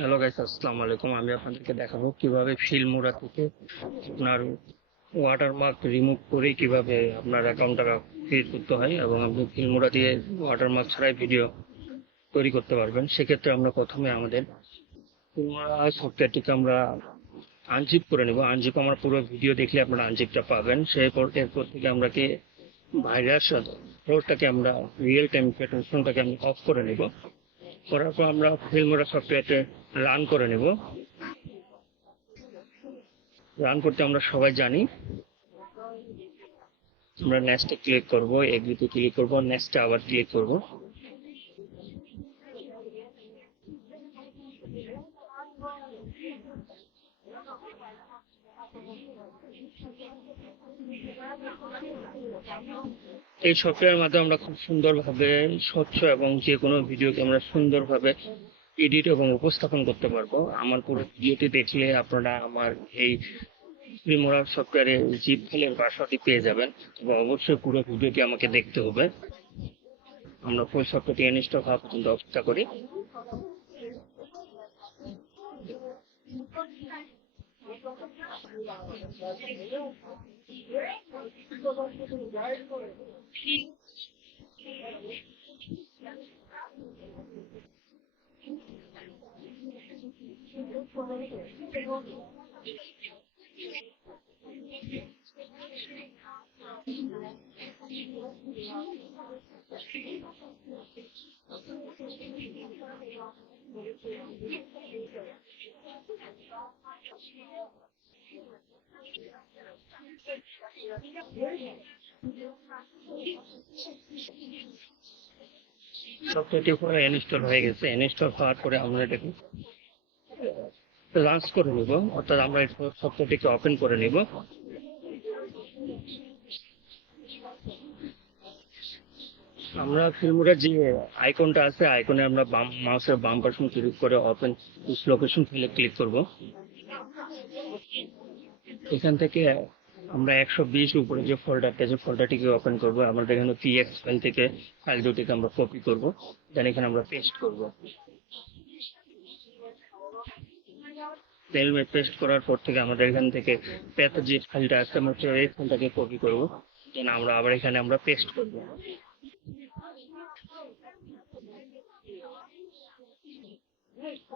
Hello guys, আসসালামু আলাইকুম। আমি আপনাদেরকে দেখাবো কিভাবে ফিল্মোরা থেকে আপনার ওয়াটারমার্ক রিমুভ করে কিভাবে আপনার অ্যাকাউন্টটা ক্রিয়েট করতে হয় এবং আপনি ফিল্মোরা দিয়ে ওয়াটারমার্ক ছাড়াই ভিডিও তৈরি করতে পারবেন। সেক্ষেত্রে আমরা প্রথমে আমাদের ফিল্মোরা সফটওয়্যারটিকে আমরা আনজিপ করে নেব। আনজিপ আমার পুরো ভিডিও দেখলে আপনারা আনজিপটা পাবেন। এরপর থেকে আমরা কি ভাইরাস ফ্লোরটাকে আমরা রিয়েল টাইম প্যাটার্নটাকে আমরা অফ করে নেব। করার পর আমরা ফিল্মোরা সফটওয়্যারটা রান করে নেব। রান করতে আমরা সবাই জানি। আমরা নেক্সটে ক্লিক করব, এগ্রিতে ক্লিক করব, নেক্সটে আবার ক্লিক করব। এই সফটওয়্যারের মাধ্যমে আমরা খুব সুন্দরভাবে স্বচ্ছ এবং যে কোনো ভিডিওকে আমরা সুন্দরভাবে এডিট এবং উপস্থাপন করতে পারবো। আমার পুরো ভিডিওটি দেখলে আপনারা আমার এই ফিল্মোরা সফটওয়্যারে জিপ ফাইলের ভাষাটি পেয়ে যাবেন। তবে অবশ্যই পুরো ভিডিওটি আমাকে দেখতে হবে। আমরা ফুল সফটওয়্যারটি ইনস্টল হওয়া পর্যন্ত অপেক্ষা করি। সফটওয়্যারটি পুরো ইনস্টল হয়ে গেছে। ইনস্টল হওয়ার পরে আমরা এটাকে লঞ্চ করে নিব, অর্থাৎ আমরা এই সফটওয়্যারটিকে ওপেন করে নিব। আমরা ফিল্মোরা যে আইকনটা আছে, আইকনে আমরা মাউসের বাম পাশে ক্লিক করে ওপেন লোকেশন ফাইলে ক্লিক করব। এখান থেকে আমরা 120 উপরে যে ফোল্ডারটা, যে ফোল্ডারটিকে ওপেন করব। আমাদের এখানে পিএক্স ফাইল থেকে ফাইল দুটিকে আমরা কপি করব, দেন এখানে আমরা পেস্ট করব। পেস্ট করার পর থেকে আমাদের এখান থেকে প্যাথ যে ফাইলটা আছে, আমরা এই ফাইলটাকে কপি করব, দেন আমরা আবার এখানে আমরা পেস্ট করব।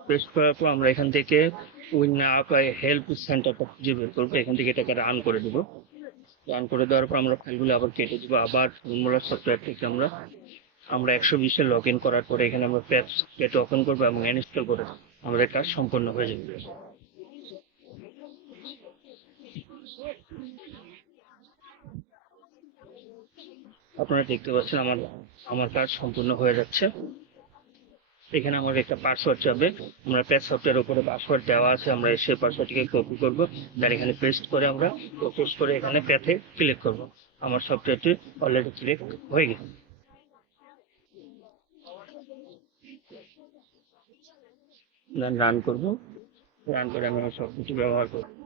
পেস্ট করার পর আমরা এখান থেকে উইন আপ হেল্প সেন্টারটা খুঁজে বের করবো। এখান থেকে এটাকে রান করে দিব। রান করে দেওয়ার পর আমরা ফাইলগুলো আবার কেটে দিব। আবার ফর্মুলা সফটওয়্যার থেকে আমরা আমরা 120-এ লগ ইন করার পরে এখানে আমরা পেজ ওপেন করবো এবং ইনস্টল করে আমাদের কাজ সম্পন্ন হয়ে যাবে। আপনারা দেখতে পাচ্ছেন আমার আমার কাজ সম্পূর্ণ হয়ে যাচ্ছে। এখানে আমার একটা পাসওয়ার্ড যাবে। আমরা পেজ সফটওয়্যার উপরে পাসওয়ার্ড দেওয়া আছে, আমরা সেই পাসওয়ার্ডটিকে কপি করব, দেন এখানে পেস্ট করে আমরা পেস্ট করে এখানে পেজে ক্লিক করব। আমার সফটওয়্যারটি অলরেডি ক্লিক হয়ে গেছে। দেন রান করব। রান করে আমি সবকিছু ব্যবহার করব।